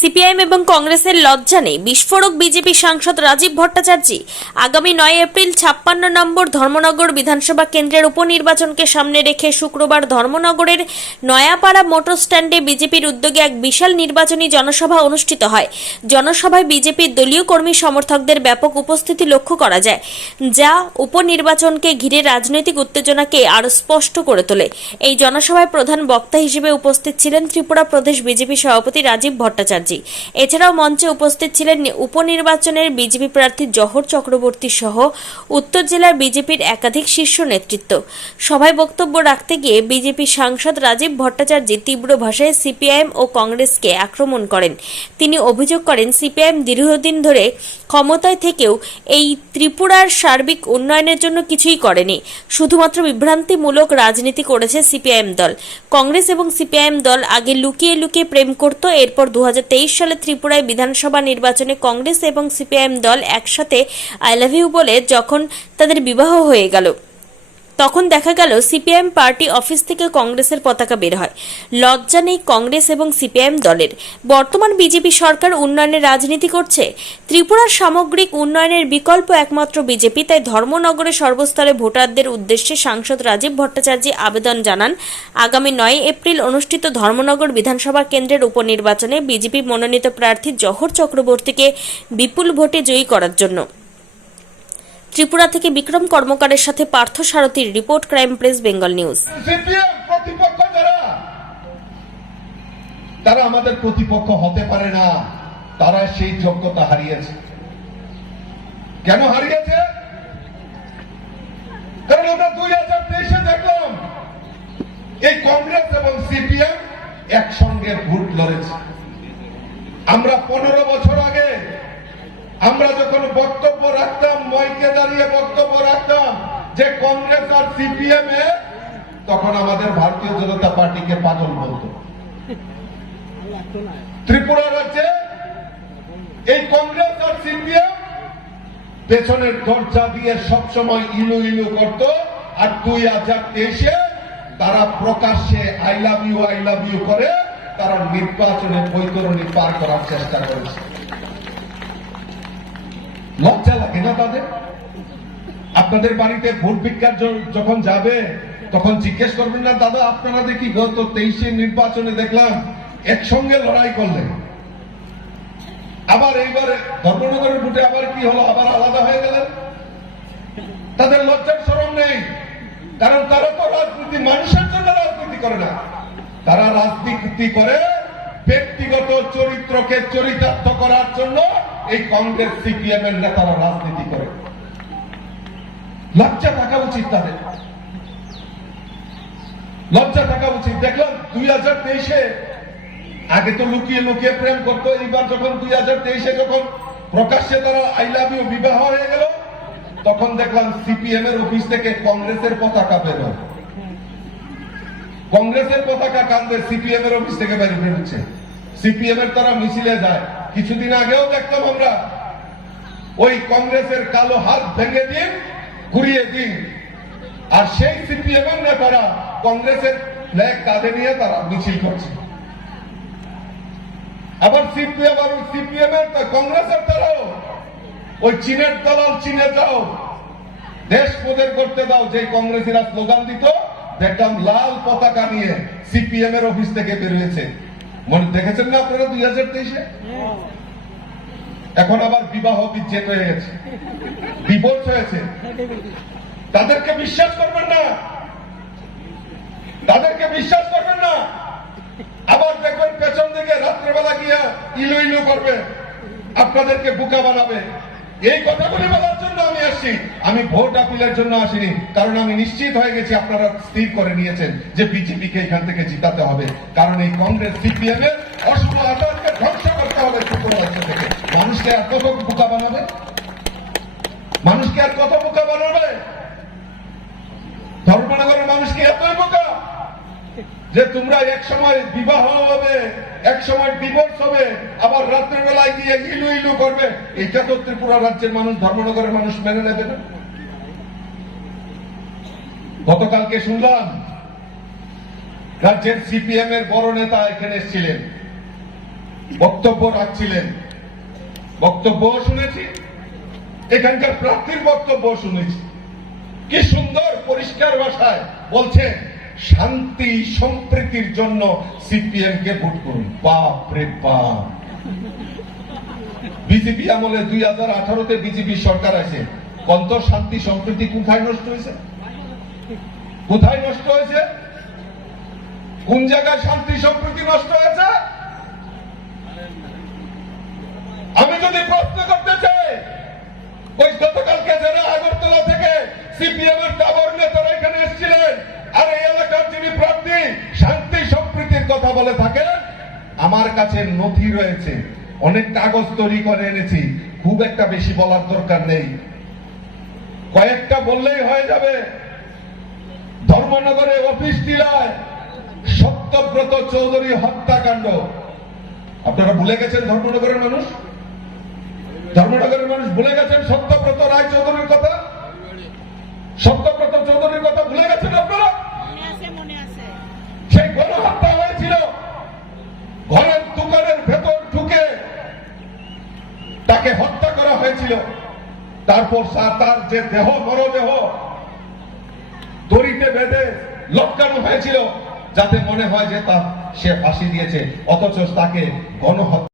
CPIM এবং কংগ্রেসের লজ্জা নেই, বিস্ফোরক বিজেপি সাংসদ রাজীব ভট্টাচার্য। আগামী 9 এপ্রিল 56 নম্বর ধর্মনগর বিধানসভা কেন্দ্রের উপনির্বাচনকে সামনে রেখে শুক্রবার ধর্মনগরের নয়াপাড়া মোটর স্ট্যান্ডে বিজেপির উদ্যোগে এক বিশাল নির্বাচনী জনসভা অনুষ্ঠিত হয়। জনসভায় বিজেপির দলীয় কর্মী সমর্থকদের ব্যাপক উপস্থিতি লক্ষ্য করা যায়, যা উপনির্বাচনকে ঘিরে রাজনৈতিক উত্তেজনাকে আরও স্পষ্ট করে তোলে। এই জনসভায় প্রধান বক্তা হিসেবে উপস্থিত ছিলেন ত্রিপুরা প্রদেশ বিজেপি সভাপতি রাজীব ভট্টাচার্য। এছাড়াও মঞ্চে উপস্থিত ছিলেন উপনির্বাচনের বিজেপি প্রার্থী জহর চক্রবর্তী সহ উত্তর জেলার বিজেপির একাধিক শীর্ষ নেতৃত্ব। সভায় বক্তব্য রাখতে গিয়ে বিজেপি সাংসদ রাজীব ভট্টাচার্য তীব্র ভাষায় সিপিআইএম ও কংগ্রেসকে আক্রমণ করেন। তিনি অভিযোগ করেন, সিপিআইএম দীর্ঘদিন ধরে ক্ষমতায় থেকেও এই ত্রিপুরার সার্বিক উন্নয়নের জন্য কিছুই করেনি, শুধুমাত্র বিভ্রান্তিমূলক রাজনীতি করেছে সিপিআইএম দল। কংগ্রেস এবং সিপিআইএম দল আগে লুকিয়ে লুকিয়ে প্রেম করত। এরপর 2023 সালে ত্রিপুরায় বিধানসভা নির্বাচনে কংগ্রেস এবং সিপিআইএম দল একসাথে আই লাভ ইউ বলে যখন তাদের বিবাহ হয়ে গেল, তখন দেখা গেল সিপিআইএম পার্টি অফিস থেকে কংগ্রেসের পতাকা বের হয়। লজ্জা নেই কংগ্রেস এবং সিপিআইএম দলের। বর্তমান বিজেপি সরকার উন্নয়নের রাজনীতি করছে। ত্রিপুরার সামগ্রিক উন্নয়নের বিকল্প একমাত্র বিজেপি। তাই ধর্মনগরে সর্বস্তরে ভোটারদের উদ্দেশ্যে সাংসদ রাজীব ভট্টাচার্য আবেদন জানান, আগামী 9 এপ্রিল অনুষ্ঠিত ধর্মনগর বিধানসভা কেন্দ্রের উপনির্বাচনে বিজেপি মনোনীত প্রার্থী জহর চক্রবর্তীকে বিপুল ভোটে জয়ী করার জন্য। ত্রিপুরা থেকে বিক্রম কর্মকারের সাথে পার্থ সারথীর রিপোর্ট, ক্রাইম প্রেস বেঙ্গল নিউজ। প্রতিপক্ষ তারা আমাদের প্রতিপক্ষ হতে পারে না, তারা সেই যোগ্যতা হারিয়েছে। কেন হারিয়েছে? কারণ আমরা 2023-এ দেখলাম এই কংগ্রেস এবং সিপিএম একসঙ্গে ভোট লড়েছে। আমরা 15 বছর আগে আমরা যখন বক্তব্য রাখতাম, মাইকে দাঁড়িয়ে বক্তব্য রাখতাম যে কংগ্রেস আর সিপিএম তখন আমাদের ভারতীয় জনতা পার্টিকে পাগল বলত। ত্রিপুরা রাজ্যে এই কংগ্রেস আর সিপিএম পেছনের দরজা দিয়ে সবসময় ইলু ইলু করত। আর 2023-এ তারা প্রকাশ্যে আই লাভ ইউ করে তারা নির্বাচনে বৈতরণী পার করার চেষ্টা করেছে। লজ্জা লাগে না তাদের? আপনাদের বাড়িতে ভোট ভিক্ষার যখন যাবে তখন জিজ্ঞেস করবেন না, দাদা আপনারা দেখি গত 23-এর নির্বাচনে দেখলাম একসঙ্গে লড়াই করলেন, আবার এইবারে ধর্মনগরের ভোটে আবার কি হলো, আবার আলাদা হয়ে গেলেন? তাদের লজ্জার শরম নেই। কারণ তারা তো রাজনীতি মানুষের জন্য রাজনীতি করে না, তারা রাজনীতি করে ব্যক্তিগত চরিত্রকে চরিতার্থ করার জন্য। এই কংগ্রেস সিপিএম এর নেতারা রাজনীতি করে। লজ্জা থাকা উচিত তাদের, লজ্জা থাকা উচিত। দেখলাম 2023-এ আগে তো লুকিয়ে লুকিয়ে প্রেম করতো, এইবার যখন 2023-এ যখন প্রকাশ্যে তারা আই লাভ ইউ বিবাহ হয়ে গেল, তখন দেখলাম সিপিএম এর অফিস থেকে কংগ্রেসের পতাকা বের হয়। কংগ্রেসের পতাকা কান্দে, সিপিএম এর অফিস থেকে বের হচ্ছে। সিপিএম এর তারা মিছিলে যায়। কিছুদিন আগেও দেখলাম আমরা ওই কংগ্রেসের কালো হাত ভেঙে দিন, ঘুরিয়ে দিন, আর সেই সিপিএম এর নেতারা কংগ্রেসের ফ্ল্যাগ কাঁধে নিয়ে তারা মিছিল করছে। আবার সিপিএম এর কংগ্রেসের তারাও ওই চীনের দালাল চীনে যাও, দেশ পদের করতে দাও, যে কংগ্রেসীরা স্লোগান দিত দেখলাম লাল পতাকা নিয়ে সিপিএম এর অফিস থেকে বেরিয়েছে। মনে দেখেছেন না আপনারা 2023-এ? এখন আবার বিবাহ বিচ্ছেদ হয়ে গেছে, ডিভোর্স হয়েছে। তাদেরকে বিশ্বাস করবেন না, তাদেরকে বিশ্বাস করবেন না। আবার দেখবেন পেছন দিকে রাত্রেবেলা গিয়ে ইলু ইলু করবে, আপনাদেরকে বোকা বানাবে। এই কথাগুলি বলার জন্য আমি আসছি। আমি ভোট আপিলের জন্য আসিনি, কারণ আমি নিশ্চিত হয়ে গেছি আপনারা স্থির করে নিয়েছেন যে বিজেপিকে এখান থেকে জিতাতে হবে। কারণ এই কংগ্রেস সিপিএম এর অশুভ আচরণকে ধ্বংস করতে হবে ত্রিপুরা রাজ্য থেকে। মানুষকে আর কত বোকা বানাবে? মানুষকে আর কত বোকা বানাবে? ধর্মনগরের মানুষকে এতই বোকা যে তোমরা এক সময় বিবাহ হবে, এক সময় ডিভোর্স হবে, আবার রাত্রের বেলায় গিয়ে ইলু ইলু করবে। এটা তো ত্রিপুরা রাজ্যের মানুষ, ধর্মনগরের মানুষ মেনে নেবে না। গতকালকে শুনলাম রাজ্যের সিপিএম এর বড় নেতা এখানে এসেছিলেন, বক্তব্য রাখছিলেন, বক্তব্য শুনেছি, এখানকার প্রার্থীর বক্তব্য শুনেছি। কি সুন্দর পরিষ্কার ভাষায় বলছেন শান্তি সম্প্রীতির জন্য সিপিএম কে ভোট করুন। বাপ রে বাপ, বিজেপি আমলে 2018-তে বিজেপি সরকার আছে, কত শান্তি সম্প্রীতি কোথায় নষ্ট হয়েছে? কোথায় নষ্ট হয়েছে? কোন জায়গায় শান্তি সম্প্রীতি নষ্ট হয়েছে? আমি যদি প্রশ্ন করতে চাই, ওই গতকালকে যারা আগরতলা থেকে সিপিএম এর টাবর নেতারা এখানে এসেছিলেন আর এই এলাকার যিনি প্রার্থী শান্তি সম্প্রীতির কথা বলে থাকেন, আমার কাছে নথি রয়েছে, অনেক কাগজ তৈরি করে এনেছি, খুব একটা বেশি বলার দরকার নেই, কয়েকটা বললেই হয়ে যাবে। ধর্মনগরে অফিস টিলায় সত্যব্রত চৌধুরী হত্যাকাণ্ড, আপনারা ভুলে গেছেন ধর্মনগরের মানুষ? ধর্মনগরের মানুষ ভুলে গেছেন সত্যব্রত রায় চৌধুরীর কথা? সত্যব্রত চৌধুরীর কথা ভুলে গেছেন আপনারা? সেই গণহত্যা হয়েছিল, ঘরের দোকানের ভেতর ঢুকে তাকে হত্যা করা হয়েছিল। তারপর তার যে দেহ, মরদেহ দড়িতে বেঁধে লটকানো হয়েছিল যাতে মনে হয় যে সে ফাঁসি দিয়েছে, অথচ তাকে গণহত্যা